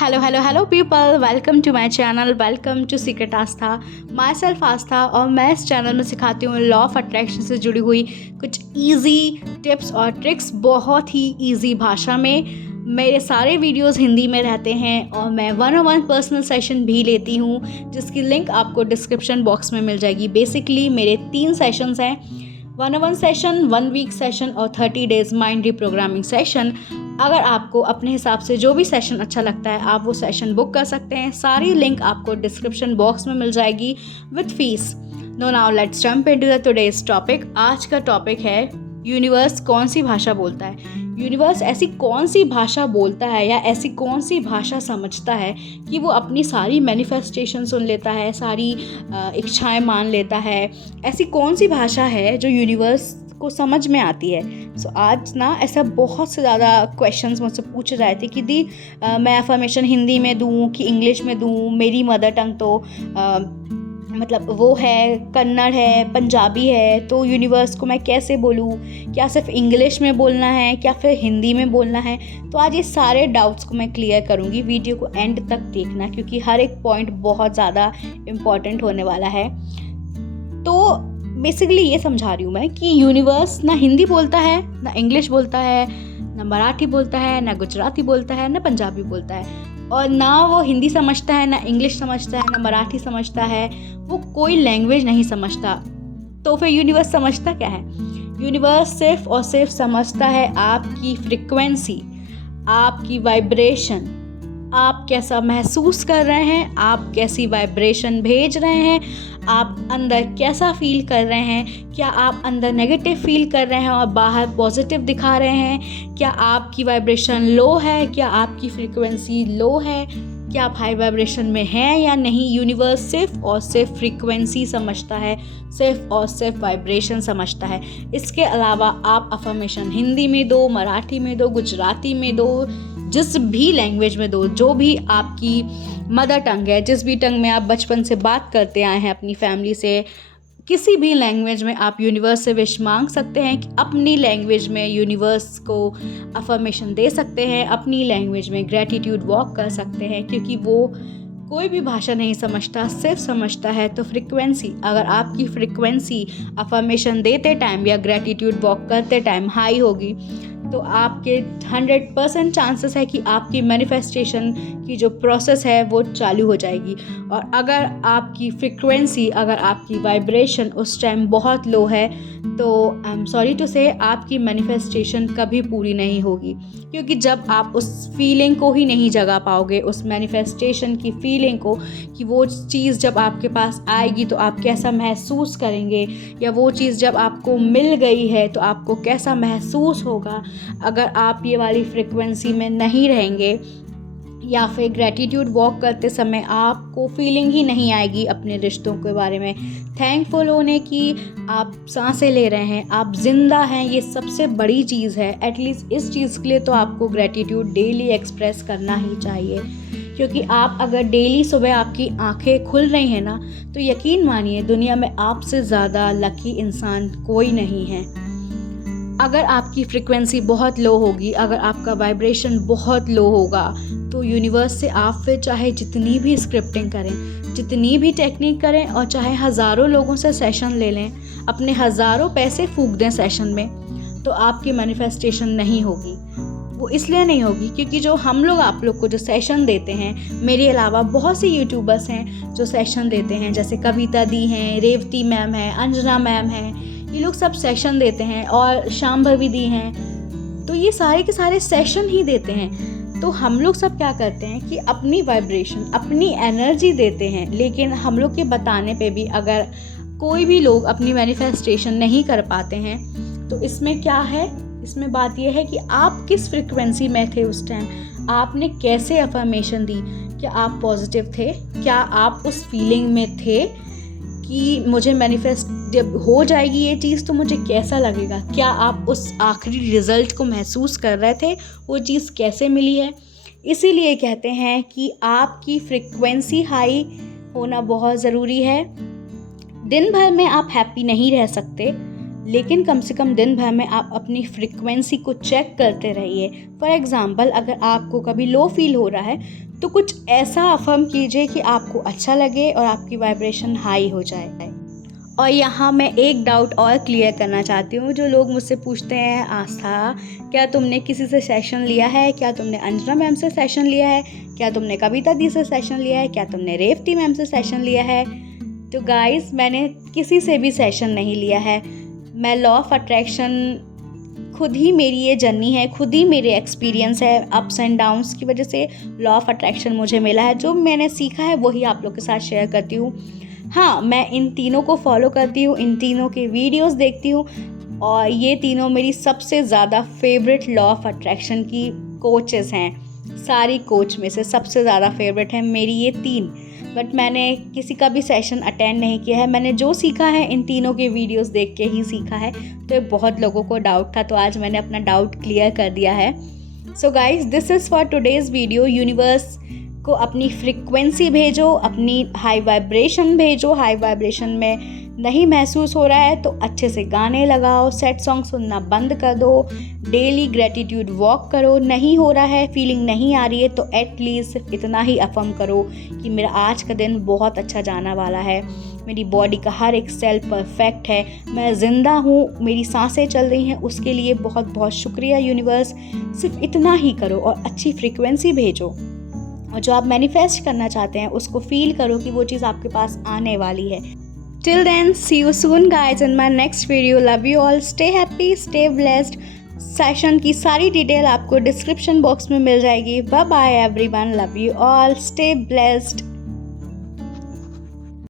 Hello people, welcome to my channel, welcome to secret Aastha. Myself Aastha और मैं इस channel में सिखाती हूँ लॉ ऑफ अट्रैक्शन से जुड़ी हुई कुछ इजी टिप्स और ट्रिक्स बहुत ही इजी भाषा में। मेरे सारे वीडियोस हिंदी में रहते हैं और मैं 1-on-1 पर्सनल सेशन भी लेती हूँ, जिसकी लिंक आपको डिस्क्रिप्शन बॉक्स में मिल जाएगी। बेसिकली मेरे 3 सेशंस हैं, 1-on-1 सेशन, 1 वीक सेशन और 30 डेज माइंड रिप्रोग्रामिंग सेशन। अगर आपको अपने हिसाब से जो भी सेशन अच्छा लगता है आप वो सेशन बुक कर सकते हैं। सारी लिंक आपको डिस्क्रिप्शन बॉक्स में मिल जाएगी with fees. Now let's jump into the today's topic. आज का टॉपिक है यूनिवर्स कौन सी भाषा बोलता है। यूनिवर्स ऐसी कौन सी भाषा बोलता है या ऐसी कौन सी भाषा समझता है कि वो अपनी सारी मैनिफेस्टेशन सुन लेता है, सारी इच्छाएं मान लेता है। ऐसी कौन सी भाषा है जो यूनिवर्स को समझ में आती है। आज ना ऐसा बहुत से ज़्यादा क्वेश्चंस मुझसे पूछे रहे थे कि दी मैं अफर्मेशन हिंदी में दूँ कि इंग्लिश में दूँ। मेरी मदर टंग तो मतलब वो है कन्नड़ है, पंजाबी है, तो यूनिवर्स को मैं कैसे बोलूँ? क्या सिर्फ इंग्लिश में बोलना है, क्या फिर हिंदी में बोलना है? तो आज ये सारे डाउट्स को मैं क्लियर करूँगी। वीडियो को एंड तक देखना क्योंकि हर एक पॉइंट बहुत ज़्यादा इम्पॉर्टेंट होने वाला है। तो बेसिकली ये समझा रही हूँ मैं कि यूनिवर्स ना हिंदी बोलता है, ना इंग्लिश बोलता है, ना मराठी बोलता है, ना गुजराती बोलता है, ना पंजाबी बोलता है, और ना वो हिंदी समझता है, ना इंग्लिश समझता है, ना मराठी समझता है। वो कोई लैंग्वेज नहीं समझता। तो फिर यूनिवर्स समझता क्या है? यूनिवर्स सिर्फ और सिर्फ समझता है आपकी फ्रिक्वेंसी, आपकी वाइब्रेशन, आप कैसा महसूस कर रहे हैं, आप कैसी वाइब्रेशन भेज रहे हैं, आप अंदर कैसा फील कर रहे हैं। क्या आप अंदर नेगेटिव फील कर रहे हैं और बाहर पॉजिटिव दिखा रहे हैं? क्या आपकी वाइब्रेशन लो है? क्या आपकी फ्रीक्वेंसी लो है? क्या आप हाई वाइब्रेशन में हैं या नहीं? यूनिवर्स सिर्फ और सिर्फ फ्रीक्वेंसी समझता है, सिर्फ और सिर्फ वाइब्रेशन समझता है। इसके अलावा आप अफर्मेशन हिंदी में दो, मराठी में दो, गुजराती में दो, जिस भी लैंग्वेज में दो, जो भी आपकी मदर टंग है, जिस भी टंग में आप बचपन से बात करते आए हैं अपनी फैमिली से, किसी भी लैंग्वेज में आप यूनिवर्स से विश मांग सकते हैं। कि अपनी लैंग्वेज में यूनिवर्स को अफर्मेशन दे सकते हैं, अपनी लैंग्वेज में ग्रैटिट्यूड वॉक कर सकते हैं, क्योंकि वो कोई भी भाषा नहीं समझता, सिर्फ समझता है तो फ्रिक्वेंसी। अगर आपकी फ्रिक्वेंसी अफर्मेशन देते टाइम या ग्रैटिट्यूड वॉक करते टाइम हाई होगी तो आपके 100% चांसेस है कि आपकी मैनिफेस्टेशन की जो प्रोसेस है वो चालू हो जाएगी। और अगर आपकी फ्रिक्वेंसी, अगर आपकी वाइब्रेशन उस टाइम बहुत लो है तो आई एम सॉरी टू से आपकी मैनिफेस्टेशन कभी पूरी नहीं होगी। क्योंकि जब आप उस फीलिंग को ही नहीं जगा पाओगे, उस मैनिफेस्टेशन की फीलिंग को, कि वो चीज़ जब आपके पास आएगी तो आप कैसा महसूस करेंगे, या वो चीज़ जब आपको मिल गई है तो आपको कैसा महसूस होगा। अगर आप ये वाली फ्रिक्वेंसी में नहीं रहेंगे या फिर ग्रैटिट्यूड वॉक करते समय आपको फीलिंग ही नहीं आएगी अपने रिश्तों के बारे में, थैंकफुल होने की, आप सांसें ले रहे हैं, आप जिंदा हैं, ये सबसे बड़ी चीज़ है। एटलीस्ट इस चीज़ के लिए तो आपको ग्रैटिट्यूड डेली एक्सप्रेस करना ही चाहिए। क्योंकि आप अगर डेली सुबह आपकी आंखें खुल रही हैं ना, तो यकीन मानिए दुनिया में आपसे ज़्यादा लकी इंसान कोई नहीं है। अगर आपकी फ्रिक्वेंसी बहुत लो होगी, अगर आपका वाइब्रेशन बहुत लो होगा, तो यूनिवर्स से आप फिर चाहे जितनी भी स्क्रिप्टिंग करें, जितनी भी टेक्निक करें, और चाहे हज़ारों लोगों से सेशन ले लें, अपने हज़ारों पैसे फूंक दें सेशन में, तो आपकी मैनिफेस्टेशन नहीं होगी। वो इसलिए नहीं होगी क्योंकि जो हम लोग आप लोग को जो सेशन देते हैं, मेरे अलावा बहुत से यूट्यूबर्स हैं जो सेशन देते हैं, जैसे कविता दी हैं, रेवती मैम है, अंजना मैम है, ये लोग सब सेशन देते हैं, और शाम्भवी दी हैं। तो ये सारे के सारे सेशन ही देते हैं। तो हम लोग सब क्या करते हैं कि अपनी वाइब्रेशन, अपनी एनर्जी देते हैं, लेकिन हम लोग के बताने पे भी अगर कोई भी लोग अपनी मैनिफेस्टेशन नहीं कर पाते हैं, तो इसमें क्या है? इसमें बात यह है कि आप किस फ्रिक्वेंसी में थे उस टाइम, आपने कैसे अफर्मेशन दी। क्या आप पॉजिटिव थे? क्या आप उस फीलिंग में थे कि मुझे मैनिफेस्ट जब हो जाएगी ये चीज़ तो मुझे कैसा लगेगा? क्या आप उस आखिरी रिज़ल्ट को महसूस कर रहे थे? वो चीज़ कैसे मिली है? इसीलिए कहते हैं कि आपकी फ्रिक्वेंसी हाई होना बहुत ज़रूरी है। दिन भर में आप हैप्पी नहीं रह सकते, लेकिन कम से कम दिन भर में आप अपनी फ्रीक्वेंसी को चेक करते रहिए। फॉर एग्ज़ाम्पल, अगर आपको कभी लो फील हो रहा है तो कुछ ऐसा अफर्म कीजिए कि आपको अच्छा लगे और आपकी वाइब्रेशन हाई हो जाए। और यहाँ मैं एक डाउट और क्लियर करना चाहती हूँ। जो लोग मुझसे पूछते हैं, आस्था क्या तुमने किसी से सेशन लिया है, क्या तुमने अंजना मैम से सेशन लिया है, क्या तुमने कविता दी से सेशन लिया है, क्या तुमने रेवती मैम से सेशन लिया है? तो गाइस, मैंने किसी से भी सेशन नहीं लिया है। मैं लॉ ऑफ अट्रैक्शन खुद ही मेरी ये जर्नी है, खुद ही मेरे एक्सपीरियंस है। अप्स एंड डाउन्स की वजह से लॉ ऑफ अट्रैक्शन मुझे मिला है। जो मैंने सीखा है वही आप लोग के साथ शेयर करती हूँ। हाँ, मैं इन तीनों को फॉलो करती हूँ, इन तीनों के वीडियोस देखती हूँ और ये तीनों मेरी सबसे ज़्यादा फेवरेट लॉ ऑफ अट्रैक्शन की कोचेस हैं। सारी कोच में से सबसे ज़्यादा फेवरेट है मेरी ये तीन। बट मैंने किसी का भी सेशन अटेंड नहीं किया है। मैंने जो सीखा है इन तीनों के वीडियोस देख के ही सीखा है। तो बहुत लोगों को डाउट था, तो आज मैंने अपना डाउट क्लियर कर दिया है। So guys, this is for today's video. Universe को अपनी फ्रीक्वेंसी भेजो, अपनी हाई वाइब्रेशन भेजो। हाई वाइब्रेशन में नहीं महसूस हो रहा है तो अच्छे से गाने लगाओ, सैड सॉन्ग सुनना बंद कर दो, डेली ग्रेटिट्यूड वॉक करो। नहीं हो रहा है, फीलिंग नहीं आ रही है तो एटलीस्ट सिर्फ इतना ही अफर्म करो कि मेरा आज का दिन बहुत अच्छा जाने वाला है, मेरी बॉडी का हर एक सेल परफेक्ट है, मैं ज़िंदा हूँ, मेरी सांसें चल रही हैं, उसके लिए बहुत बहुत शुक्रिया यूनिवर्स। सिर्फ इतना ही करो और अच्छी फ्रीक्वेंसी भेजो। और जो आप मैनिफेस्ट करना चाहते हैं उसको फील करो कि वो चीज़ आपके पास आने वाली है। Till then, see you soon guys in my next video. Love you all. Stay happy, stay blessed. Session की सारी डिटेल आपको डिस्क्रिप्शन बॉक्स में मिल जाएगी। Bye bye everyone, love you all, stay blessed.